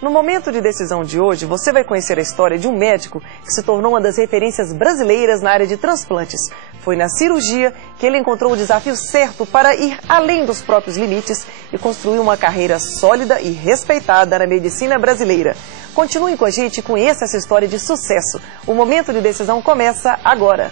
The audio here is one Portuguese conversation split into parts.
No momento de decisão de hoje, você vai conhecer a história de um médico que se tornou uma das referências brasileiras na área de transplantes. Foi na cirurgia que ele encontrou o desafio certo para ir além dos próprios limites e construir uma carreira sólida e respeitada na medicina brasileira. Continuem com a gente e conheça essa história de sucesso. O momento de decisão começa agora.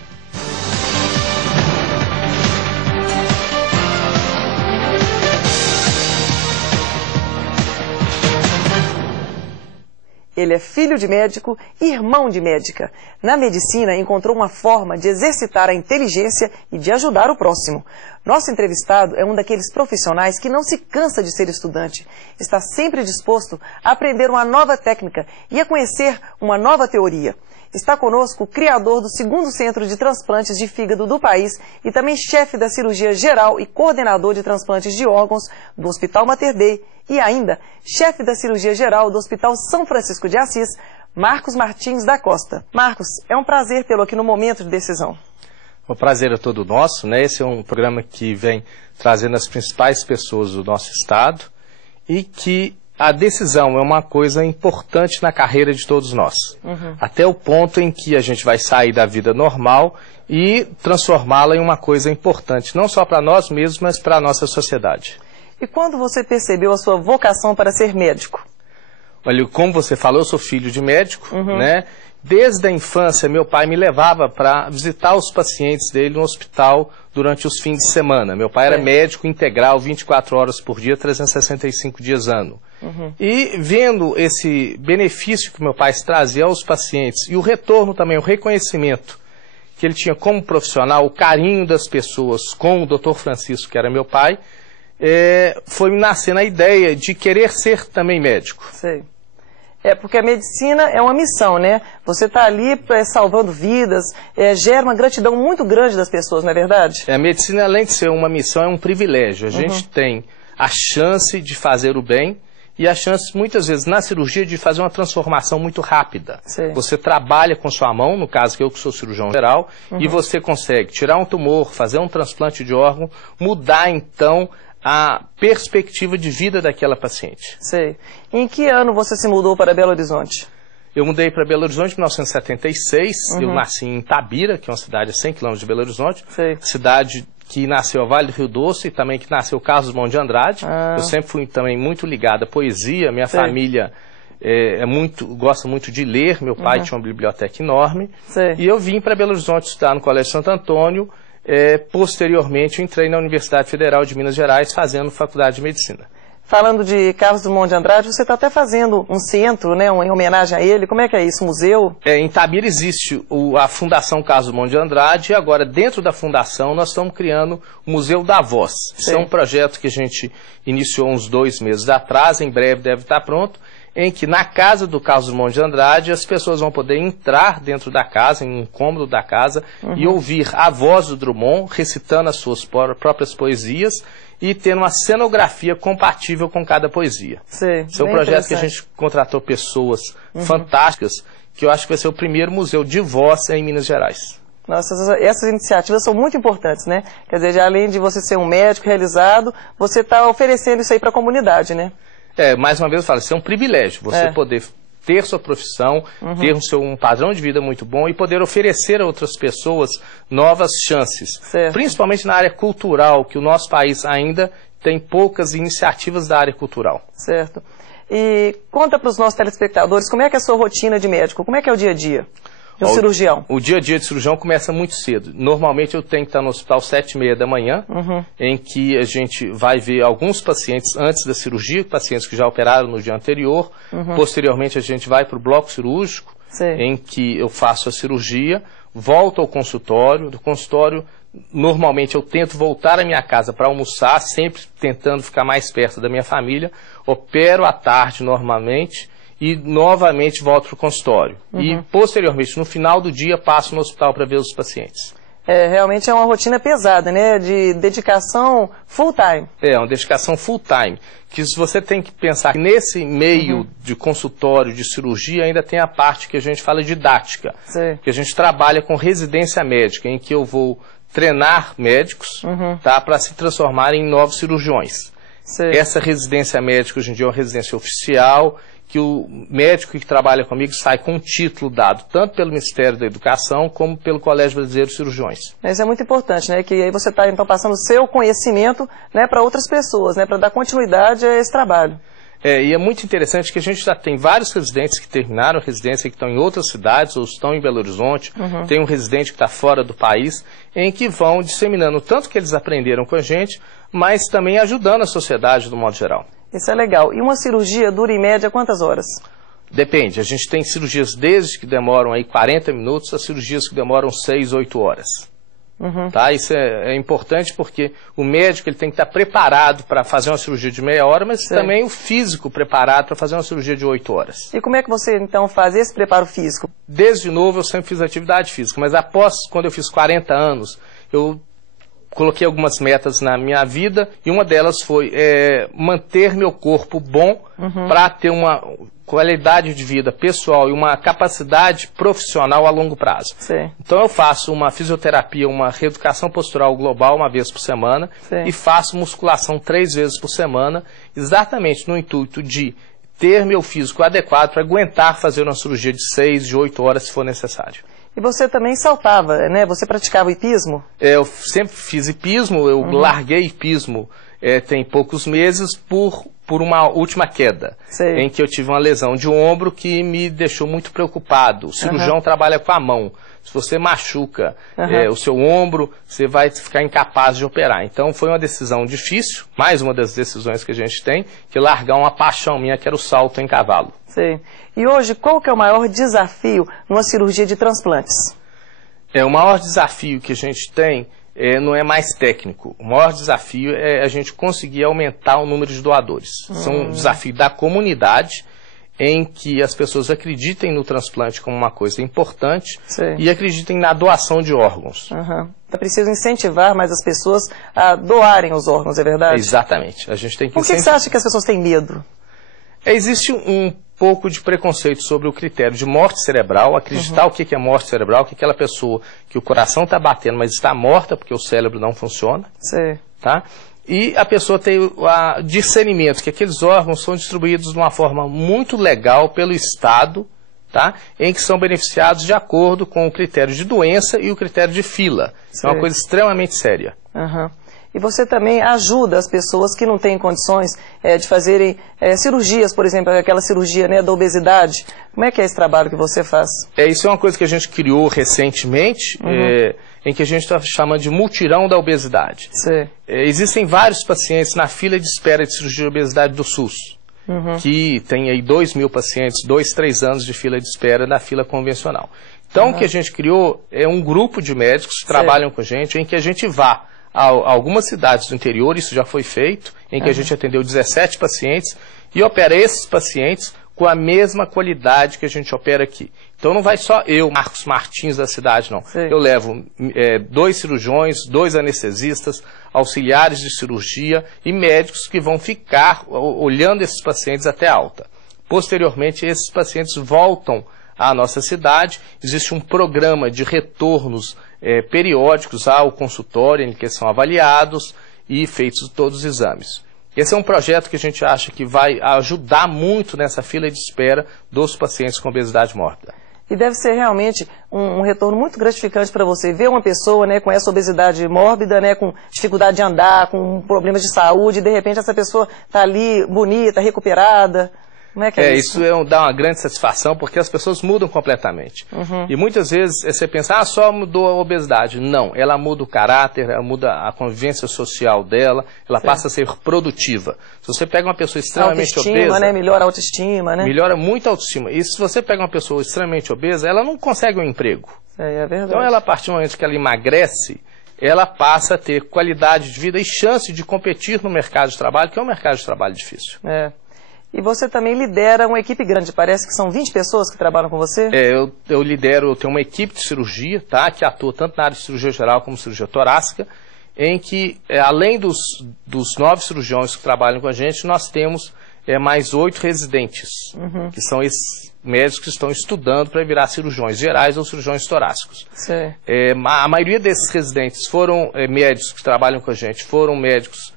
Ele é filho de médico e irmão de médica. Na medicina, encontrou uma forma de exercitar a inteligência e de ajudar o próximo. Nosso entrevistado é um daqueles profissionais que não se cansa de ser estudante. Está sempre disposto a aprender uma nova técnica e a conhecer uma nova teoria. Está conosco o criador do segundo centro de transplantes de fígado do país e também chefe da cirurgia geral e coordenador de transplantes de órgãos do Hospital Mater Dei e ainda chefe da cirurgia geral do Hospital São Francisco de Assis, Marcos Martins da Costa. Marcos, é um prazer tê-lo aqui no Momento de Decisão. O prazer é todo nosso, né? Esse é um programa que vem trazendo as principais pessoas do nosso estado e que a decisão é uma coisa importante na carreira de todos nós. Até o ponto em que a gente vai sair da vida normal e transformá-la em uma coisa importante, não só para nós mesmos, mas para a nossa sociedade. E quando você percebeu a sua vocação para ser médico? Olha, como você falou, eu sou filho de médico, né? Desde a infância, meu pai me levava para visitar os pacientes dele no hospital durante os fins de semana. Meu pai era médico integral, 24 horas por dia, 365 dias ano. E vendo esse benefício que meu pai trazia aos pacientes e o retorno também, o reconhecimento que ele tinha como profissional, o carinho das pessoas com o Dr. Francisco, que era meu pai, foi me nascendo a ideia de querer ser também médico. Sei. Porque a medicina é uma missão, né? Você está ali salvando vidas, gera uma gratidão muito grande das pessoas, não é verdade? A medicina, além de ser uma missão, é um privilégio. A gente tem a chance de fazer o bem e a chance, muitas vezes, na cirurgia, de fazer uma transformação muito rápida. Sim. Você trabalha com sua mão, no caso que eu que sou cirurgião geral, e você consegue tirar um tumor, fazer um transplante de órgão, mudar, então, a perspectiva de vida daquela paciente. Sei. Em que ano você se mudou para Belo Horizonte? Eu mudei para Belo Horizonte em 1976. Eu nasci em Itabira, que é uma cidade a 100 km de Belo Horizonte. Sei. Cidade que nasceu a Vale do Rio Doce e também que nasceu Carlos Drummond de Andrade. Eu sempre fui também muito ligado à poesia. Minha família gosta muito de ler. Meu pai tinha uma biblioteca enorme. Sei. E eu vim para Belo Horizonte estudar no Colégio Santo Antônio. Posteriormente, eu entrei na Universidade Federal de Minas Gerais fazendo faculdade de medicina. Falando de Carlos Drummond de Andrade, você está até fazendo um centro, né, em homenagem a ele. Como é que é isso, museu? Em Itabira existe a Fundação Carlos Drummond de Andrade e agora dentro da fundação nós estamos criando o Museu da Voz. Isso é um projeto que a gente iniciou uns 2 meses atrás, em breve deve estar pronto, em que na casa do Carlos Drummond de Andrade as pessoas vão poder entrar dentro da casa, em um cômodo da casa, e ouvir a voz do Drummond recitando as suas próprias poesias e tendo uma cenografia compatível com cada poesia. Esse é um projeto que a gente contratou pessoas fantásticas, que eu acho que vai ser o primeiro museu de voz em Minas Gerais. Nossa, essas iniciativas são muito importantes, né? Quer dizer, além de você ser um médico realizado, você está oferecendo isso aí para a comunidade, né? Mais uma vez eu falo, isso é um privilégio, você poder ter sua profissão, ter um padrão de vida muito bom e poder oferecer a outras pessoas novas chances. Principalmente na área cultural, que o nosso país ainda tem poucas iniciativas da área cultural. Certo. E conta para os nossos telespectadores, como é que é a sua rotina de médico? Como é que é o dia a dia? Do cirurgião. O dia a dia de cirurgião começa muito cedo. Normalmente eu tenho que estar no hospital 7h30 da manhã, em que a gente vai ver alguns pacientes antes da cirurgia, pacientes que já operaram no dia anterior. Posteriormente a gente vai para o bloco cirúrgico, em que eu faço a cirurgia, volto ao consultório. Do consultório, normalmente eu tento voltar à minha casa para almoçar, sempre tentando ficar mais perto da minha família. Opero à tarde normalmente e novamente volto para o consultório. E posteriormente, no final do dia, passo no hospital para ver os pacientes. Realmente é uma rotina pesada, né? De dedicação full time. Uma dedicação full time. Que se você tem que pensar que nesse meio de consultório, de cirurgia, ainda tem a parte que a gente fala didática. Que a gente trabalha com residência médica, em que eu vou treinar médicos para se transformarem em novos cirurgiões. Sim. Essa residência médica hoje em dia é uma residência oficial, que o médico que trabalha comigo sai com um título dado tanto pelo Ministério da Educação como pelo Colégio Brasileiro de Cirurgiões. Isso é muito importante, né? Que aí você está então passando o seu conhecimento, né, para outras pessoas, né, para dar continuidade a esse trabalho. E é muito interessante que a gente já tem vários residentes que terminaram a residência, que estão em outras cidades ou estão em Belo Horizonte. Tem um residente que está fora do país, em que vão disseminando tanto que eles aprenderam com a gente, mas também ajudando a sociedade do modo geral. Isso é legal. E uma cirurgia dura em média quantas horas? Depende. A gente tem cirurgias desde que demoram aí 40 minutos a cirurgias que demoram 6, 8 horas. Tá? Isso é importante porque o médico ele tem que estar preparado para fazer uma cirurgia de meia hora, mas também o físico preparado para fazer uma cirurgia de 8 horas. E como é que você então faz esse preparo físico? Desde novo eu sempre fiz atividade física, mas após, quando eu fiz 40 anos, eu coloquei algumas metas na minha vida e uma delas foi manter meu corpo bom para ter uma qualidade de vida pessoal e uma capacidade profissional a longo prazo. Sim. Então eu faço uma fisioterapia, uma reeducação postural global uma vez por semana e faço musculação 3 vezes por semana, exatamente no intuito de ter meu físico adequado para aguentar fazer uma cirurgia de 6, de 8 horas se for necessário. E você também saltava, né? Você praticava hipismo? Eu sempre fiz hipismo, eu larguei hipismo tem poucos meses por uma última queda, em que eu tive uma lesão de ombro que me deixou muito preocupado. O cirurgião trabalha com a mão. Se você machuca o seu ombro, você vai ficar incapaz de operar. Então foi uma decisão difícil, mais uma das decisões que a gente tem, que largar uma paixão minha, que era o salto em cavalo. Sim. E hoje, qual que é o maior desafio numa cirurgia de transplantes? O maior desafio que a gente tem não é mais técnico. O maior desafio é a gente conseguir aumentar o número de doadores. Isso é um desafio da comunidade, em que as pessoas acreditem no transplante como uma coisa importante e acreditem na doação de órgãos. É preciso incentivar mais as pessoas a doarem os órgãos, é verdade? Exatamente. A gente tem que Por que você acha que as pessoas têm medo? Existe um pouco de preconceito sobre o critério de morte cerebral, acreditar o que é morte cerebral, que aquela pessoa que o coração está batendo, mas está morta porque o cérebro não funciona. Tá? E a pessoa tem o discernimento que aqueles órgãos são distribuídos de uma forma muito legal pelo Estado, tá? Em que são beneficiados de acordo com o critério de doença e o critério de fila. É uma coisa extremamente séria. E você também ajuda as pessoas que não têm condições de fazerem cirurgias, por exemplo, aquela cirurgia, né, da obesidade. Como é que é esse trabalho que você faz? Isso é uma coisa que a gente criou recentemente, em que a gente está chamando de mutirão da obesidade. Existem vários pacientes na fila de espera de cirurgia de obesidade do SUS, que tem aí 2.000 pacientes, 2, 3 anos de fila de espera na fila convencional. Então o que a gente criou é um grupo de médicos que trabalham com a gente, em que a gente vá a algumas cidades do interior, isso já foi feito, em que a gente atendeu 17 pacientes e opera esses pacientes com a mesma qualidade que a gente opera aqui. Então não vai só eu, Marcos Martins da cidade, não. Eu levo 2 cirurgiões, 2 anestesistas, auxiliares de cirurgia e médicos que vão ficar olhando esses pacientes até alta. Posteriormente, esses pacientes voltam à nossa cidade. Existe um programa de retornos periódicos ao consultório, em que são avaliados e feitos todos os exames. Esse é um projeto que a gente acha que vai ajudar muito nessa fila de espera dos pacientes com obesidade mórbida. E deve ser realmente um retorno muito gratificante para você ver uma pessoa, né, com essa obesidade mórbida, né, com dificuldade de andar, com problemas de saúde, e de repente essa pessoa está ali bonita, recuperada. Como é que é isso? Isso dá uma grande satisfação, porque as pessoas mudam completamente. E muitas vezes você pensa, só mudou a obesidade. Não, ela muda o caráter, ela muda a convivência social dela, ela passa a ser produtiva. Se você pega uma pessoa extremamente obesa... né? Melhora a autoestima, né? Melhora muito a autoestima. E se você pega uma pessoa extremamente obesa, ela não consegue um emprego. É verdade. Então ela, a partir do momento que ela emagrece, ela passa a ter qualidade de vida e chance de competir no mercado de trabalho, que é um mercado de trabalho difícil. E você também lidera uma equipe grande, parece que são 20 pessoas que trabalham com você? Eu lidero, eu tenho uma equipe de cirurgia, tá, que atua tanto na área de cirurgia geral como cirurgia torácica, em que, além dos 9 cirurgiões que trabalham com a gente, nós temos mais 8 residentes, que são esses médicos que estão estudando para virar cirurgiões gerais ou cirurgiões torácicos. A maioria desses residentes foram médicos que trabalham com a gente, foram médicos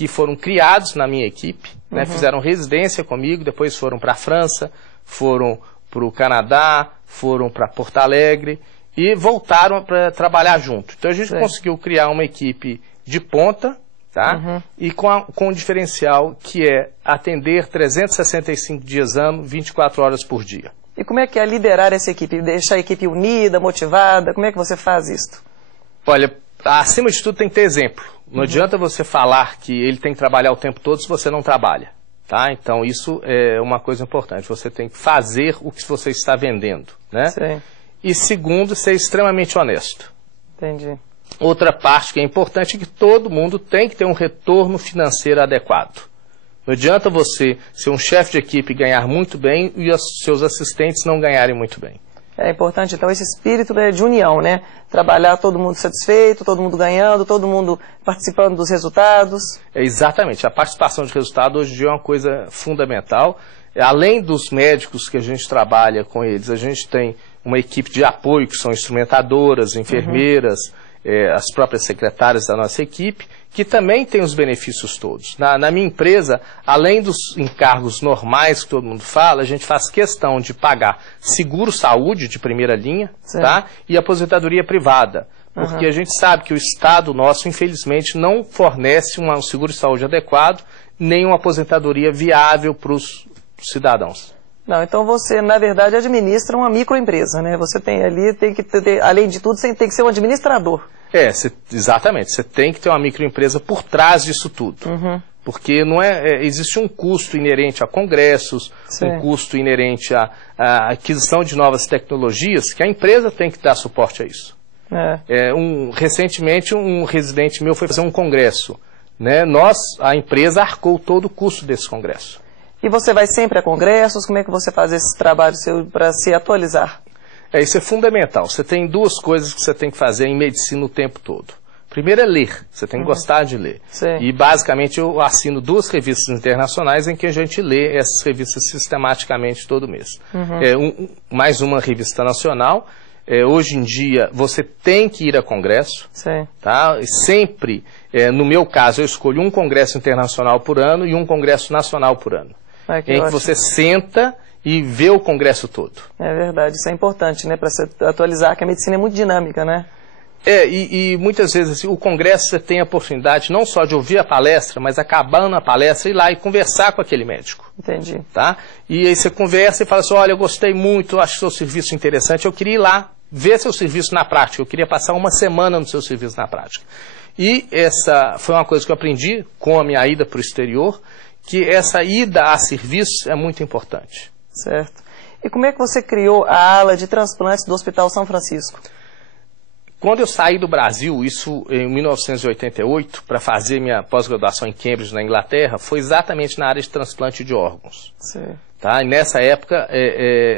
que foram criados na minha equipe, né, fizeram residência comigo, depois foram para a França, foram para o Canadá, foram para Porto Alegre e voltaram para trabalhar junto. Então a gente conseguiu criar uma equipe de ponta, tá? E com um diferencial que é atender 365 dias ano, 24 horas por dia. E como é que é liderar essa equipe, deixar a equipe unida, motivada? Como é que você faz isso? Olha, acima de tudo tem que ter exemplo. Não adianta você falar que ele tem que trabalhar o tempo todo se você não trabalha. Tá? Então isso é uma coisa importante. Você tem que fazer o que você está vendendo. Né? Sim. E segundo, ser extremamente honesto. Entendi. Outra parte que é importante é que todo mundo tem que ter um retorno financeiro adequado. Não adianta você ser um chefe de equipe e ganhar muito bem e os seus assistentes não ganharem muito bem. É importante, então, esse espírito de união, né? Trabalhar todo mundo satisfeito, todo mundo ganhando, todo mundo participando dos resultados. Exatamente. A participação de resultado hoje em dia é uma coisa fundamental. Além dos médicos que a gente trabalha com eles, a gente tem uma equipe de apoio, que são instrumentadoras, enfermeiras, as próprias secretárias da nossa equipe, que também tem os benefícios todos. Na minha empresa, além dos encargos normais que todo mundo fala, a gente faz questão de pagar seguro-saúde de primeira linha, tá? E aposentadoria privada. Porque a gente sabe que o Estado nosso, infelizmente, não fornece um seguro-saúde adequado, nem uma aposentadoria viável para os cidadãos. Não, então você, na verdade, administra uma microempresa, né? Você tem ali, tem que ter, além de tudo, você tem que ser um administrador. Exatamente. Você tem que ter uma microempresa por trás disso tudo. Porque não existe um custo inerente a congressos, um custo inerente à aquisição de novas tecnologias, que a empresa tem que dar suporte a isso. Recentemente, um residente meu foi fazer um congresso. Né? A empresa arcou todo o custo desse congresso. E você vai sempre a congressos? Como é que você faz esse trabalho seu para se atualizar? Isso é fundamental. Você tem duas coisas que você tem que fazer em medicina o tempo todo. Primeiro é ler. Você tem que gostar de ler. E basicamente eu assino 2 revistas internacionais em que a gente lê essas revistas sistematicamente todo mês. Mais uma revista nacional. Hoje em dia você tem que ir a congresso. Tá? Sempre, no meu caso, eu escolho um congresso internacional por ano e um congresso nacional por ano. Que você senta e vê o congresso todo. É verdade, isso é importante, né, para se atualizar, que a medicina é muito dinâmica, né? E muitas vezes assim, o congresso você tem a oportunidade não só de ouvir a palestra, mas acabando a palestra ir lá e conversar com aquele médico. Entendi. Tá? E aí você conversa e fala assim, olha, eu gostei muito, acho seu serviço interessante, eu queria ir lá ver seu serviço na prática, eu queria passar uma semana no seu serviço na prática. E essa foi uma coisa que eu aprendi com a minha ida para o exterior, que essa ida a serviço é muito importante. Certo. E como é que você criou a ala de transplantes do Hospital São Francisco? Quando eu saí do Brasil, isso em 1988, para fazer minha pós-graduação em Cambridge, na Inglaterra, foi exatamente na área de transplante de órgãos. Tá? E nessa época,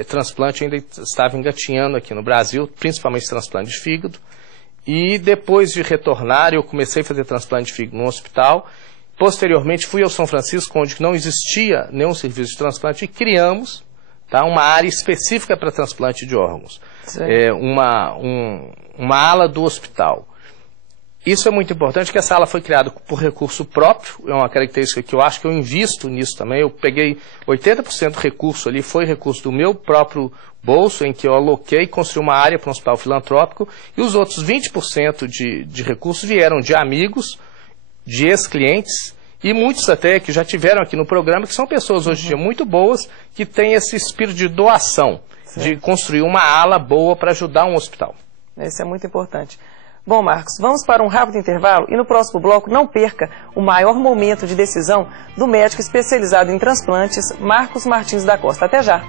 transplante ainda estava engatinhando aqui no Brasil, principalmente transplante de fígado. E depois de retornar, eu comecei a fazer transplante de fígado no hospital. Posteriormente, fui ao São Francisco, onde não existia nenhum serviço de transplante, e criamos uma área específica para transplante de órgãos. Uma ala do hospital. Isso é muito importante, que essa ala foi criada por recurso próprio, é uma característica que eu acho que eu invisto nisso também. Eu peguei 80% do recurso ali, foi recurso do meu próprio bolso, em que eu aloquei, construí uma área para um hospital filantrópico, e os outros 20% de recursos vieram de amigos, de ex-clientes, e muitos até que já tiveram aqui no programa, que são pessoas hoje em dia muito boas, que têm esse espírito de doação, de construir uma ala boa para ajudar um hospital. Isso é muito importante. Bom, Marcos, vamos para um rápido intervalo e no próximo bloco não perca o maior momento de decisão do médico especializado em transplantes, Marcos Martins da Costa. Até já!